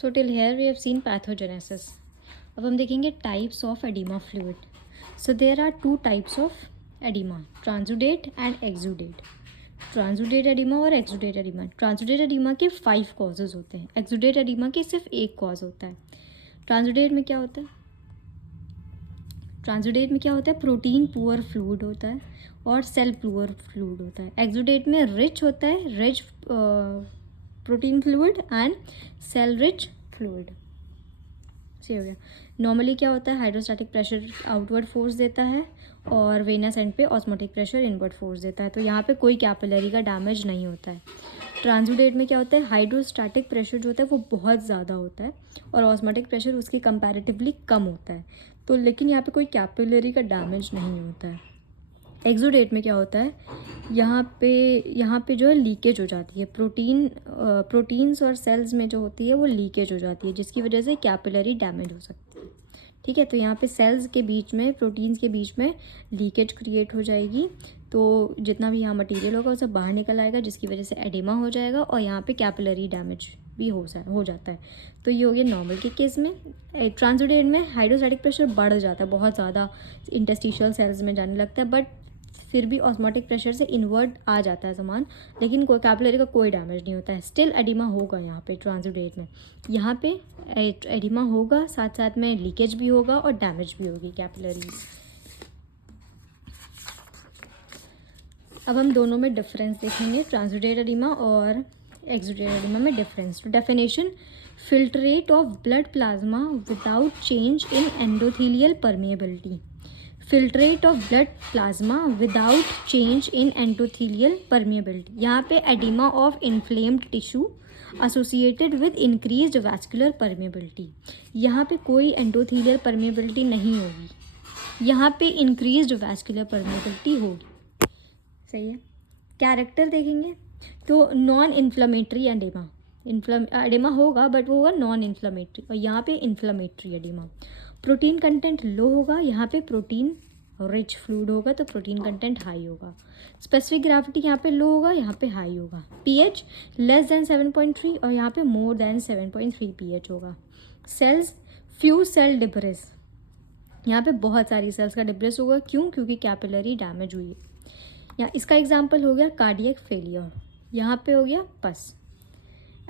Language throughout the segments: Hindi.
So till here we have seen pathogenesis. अब हम देखेंगे types of oedema fluid. So there are two types of oedema, transudate and exudate. Transudate oedema और एक्सुडेट एडिमा. ट्रांसुडेट एडिमा के 5 कॉजेज होते हैं, एक्सुडेट एडिमा के सिर्फ एक कॉज होता है. ट्रांसुडेट में क्या होता है? ट्रांसुडेट में क्या होता है? प्रोटीन पुअर फ्लूइड होता है और सेल पुअर फ्लूइड होता है. एक्सुडेट में रिच होता है, rich protein fluid and cell rich fluid. सही हो गया. नॉर्मली क्या होता है? हाइड्रोस्टैटिक प्रेशर आउटवर्ड फोर्स देता है और वेनस एंड पे ऑस्मोटिक प्रेशर इनवर्ड फोर्स देता है. तो यहाँ पे कोई कैपिलरी का डैमेज नहीं होता है. ट्रांसुडेट में क्या होता है? हाइड्रोस्टैटिक प्रेशर जो होता है वो बहुत ज़्यादा होता है और ऑस्मोटिक प्रेशर उसकी कंपैरेटिवली कम होता है. तो लेकिन यहाँ पे कोई कैपिलरी का डैमेज नहीं होता है. एक्सुडेट में क्या होता है? यहाँ पे जो है लीकेज हो जाती है. प्रोटीन्स और सेल्स में जो होती है वो लीकेज हो जाती है, जिसकी वजह से कैपिलरी डैमेज हो सकती है. ठीक है. तो यहाँ पे सेल्स के बीच में, प्रोटीन्स के बीच में लीकेज क्रिएट हो जाएगी. तो जितना भी यहाँ मटेरियल होगा वो सब बाहर निकल आएगा, जिसकी वजह से एडिमा हो जाएगा और यहाँ पे कैपिलरी डैमेज भी हो जाता है. तो ये हो गया नॉर्मल के केस में. ट्रांसुडेट में हाइड्रोस्टैटिक प्रेशर बढ़ जाता है, बहुत ज़्यादा इंटरस्टिशियल सेल्स में जाने लगता है, बट फिर भी ऑस्मोटिक प्रेशर से इनवर्ट आ जाता है सामान, लेकिन कोई कैपिलरी का कोई डैमेज नहीं होता है. स्टिल एडिमा होगा यहाँ पे ट्रांसुडेट में. यहाँ पे एडिमा होगा, साथ साथ में लीकेज भी होगा और डैमेज भी होगी कैपिलरीज. अब हम दोनों में डिफरेंस देखेंगे, ट्रांसुडेट एडिमा और एक्सुडेट एडिमा में डिफरेंस. तो definition: filtrate of blood plasma without change in endothelial permeability. Filtrate of blood plasma without change in endothelial permeability. यहाँ पे oedema of inflamed tissue associated with increased vascular permeability. यहाँ पे कोई एंडोथेलियल परमेबिलिटी नहीं होगी, यहाँ पे इंक्रीज्ड वैस्कुलर परमेबिलिटी होगी. सही है. कैरेक्टर देखेंगे तो नॉन इन्फ्लेमेटरी एडिमा. एडिमा होगा बट वो होगा नॉन इन्फ्लेमेटरी, और यहाँ पे इन्फ्लेमेटरी एडिमा. प्रोटीन कंटेंट लो होगा, यहाँ पे प्रोटीन रिच फ्लूइड होगा तो प्रोटीन कंटेंट हाई होगा. स्पेसिफिक ग्रेविटी यहाँ पे लो होगा, यहाँ पे हाई होगा. पीएच लेस देन 7.3 और यहाँ पे मोर देन 7.3 पीएच होगा. Cells few cell debris. यहाँ पे बहुत सारी सेल्स का डिब्रेस होगा. क्यों? क्योंकि कैपिलरी डैमेज हुई है. यहाँ इसका एग्जाम्पल हो गया कार्डियक फेलियर. यहाँ पे हो गया पस.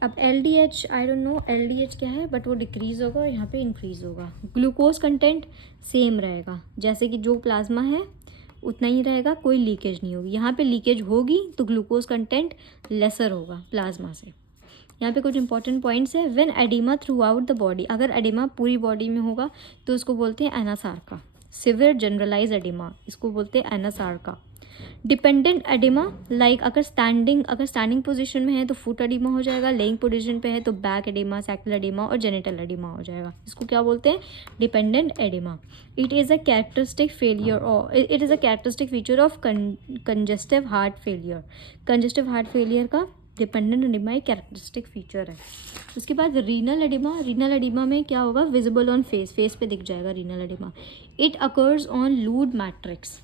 अब LDH, I don't know LDH क्या है, बट वो डिक्रीज़ होगा और यहाँ पे इंक्रीज़ होगा. ग्लूकोज कंटेंट सेम रहेगा, जैसे कि जो प्लाज्मा है उतना ही रहेगा, कोई लीकेज नहीं होगी. यहाँ पे लीकेज होगी तो ग्लूकोज कंटेंट लेसर होगा प्लाज्मा से. यहाँ पे कुछ इंपॉर्टेंट पॉइंट्स है. When oedema through out the body, अगर एडिमा पूरी बॉडी में होगा तो उसको बोलते हैं एनासार्का. सिवियर जनरलाइज एडिमा, इसको बोलते हैं एनासार्का. डिपेंडेंट एडिमा, लाइक अगर स्टैंडिंग पोजीशन में है तो फुट एडिमा हो जाएगा, लेइंग पोजीशन पे है तो बैक एडिमा, सैकल एडिमा और जेनिटल एडिमा हो जाएगा. इसको क्या बोलते हैं? Dependent oedema. It is a characteristic feature of congestive heart failure. Congestive heart failure का डिपेंडेंट एडिमा एक कैरेक्टरिस्टिक फीचर है. उसके बाद रीनल एडिमा. रीनल एडिमा में क्या होगा? विजिबल ऑन फेस पे दिख जाएगा renal oedema. It occurs on loose matrix.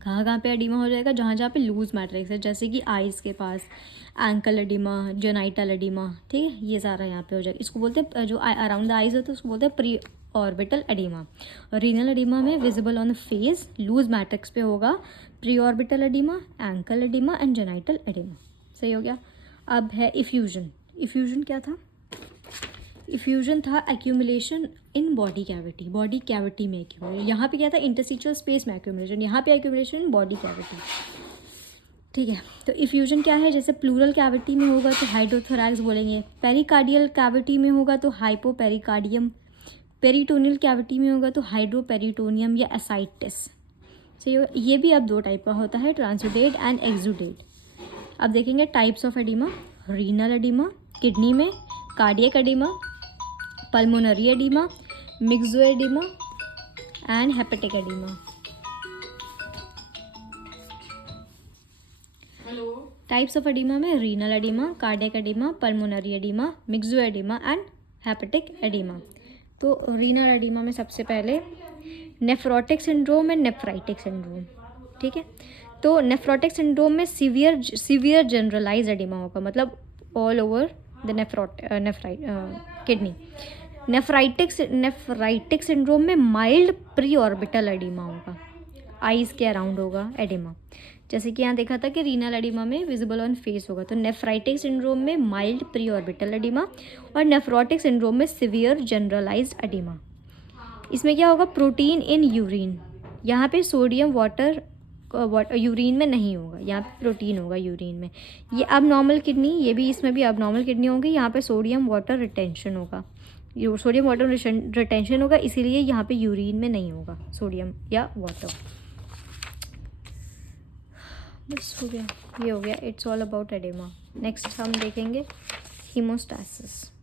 कहाँ पे एडिमा हो जाएगा? जहाँ पे लूज मैट्रिक्स है, जैसे कि आइज़ के पास, एंकल एडिमा, जेनाइटल एडिमा. ठीक है, ये सारा यहाँ पे हो जाएगा. इसको बोलते हैं, जो अराउंड द आइज़ होता है उसको बोलते हैं pre orbital oedema. Renal oedema में visible on the face, loose matrix पे होगा, pre orbital oedema, ankle oedema and genital oedema. सही हो गया. अब है इफ्यूजन. इफ्यूजन क्या था? इफ्यूजन था accumulation in body cavity. Body cavity में एक्यूमुलेशन. यहाँ पे क्या था? इंटरस्टिशियल स्पेस में एक्यूमुलेशन. यहाँ पे एक्यूमुलेशन इन बॉडी कैविटी. ठीक है. तो इफ्यूजन क्या है? जैसे प्लूरल कैविटी में होगा तो हाइड्रोथोरैक्स बोलेंगे, पेरिकार्डियल कैविटी में होगा तो हाइपोपेरिकार्डियम, पेरिटोनियल कैविटी में होगा तो हाइड्रोपेरिटोनियम या एसाइटिस. सही होगा. ये भी अब 2 टाइप का होता है, ट्रांसुडेट एंड एक्सुडेट. अब देखेंगे types of oedema. Renal oedema, kidney में, cardiac oedema, pulmonary oedema, myxoedema and hepatic oedema. Types of oedema में renal oedema, cardiac oedema, pulmonary oedema, myxoedema and hepatic oedema. तो रीनल एडिमा में सबसे पहले nephrotic syndrome and nephritic syndrome. ठीक है. तो नेफ्रोटिक सिंड्रोम में सीवियर जनरलाइज एडिमा होगा, मतलब all over the kidney. Nephritic syndrome में माइल्ड प्री ऑर्बिटल एडिमा होगा, आइज़ के अराउंड होगा एडिमा, जैसे कि यहाँ देखा था कि रीनल एडिमा में विजिबल ऑन फेस होगा। तो नेफ्राइटिक सिंड्रोम में माइल्ड प्री ऑर्बिटल एडिमा और नेफ्रोटिक सिंड्रोम में सिवियर जनरलाइज्ड एडिमा। इसमें क्या होगा, प्रोटीन इन यूरिन, यहाँ पे सोडियम वाटर यूरिन में नहीं होगा, यहाँ पे प्रोटीन होगा यूरिन में। ये अब नॉर्मल किडनी, ये भी इसमें भी अब नॉर्मल किडनी होगी, यहाँ पे सोडियम वाटर रिटेंशन होगा, सोडियम वाटर रिटेंशन होगा, इसीलिए यहाँ पे यूरिन में नहीं होगा सोडियम या वाटर। बस हो गया, ये हो गया, it's all about oedema. Next हम देखेंगे हीमोस्टैसिस।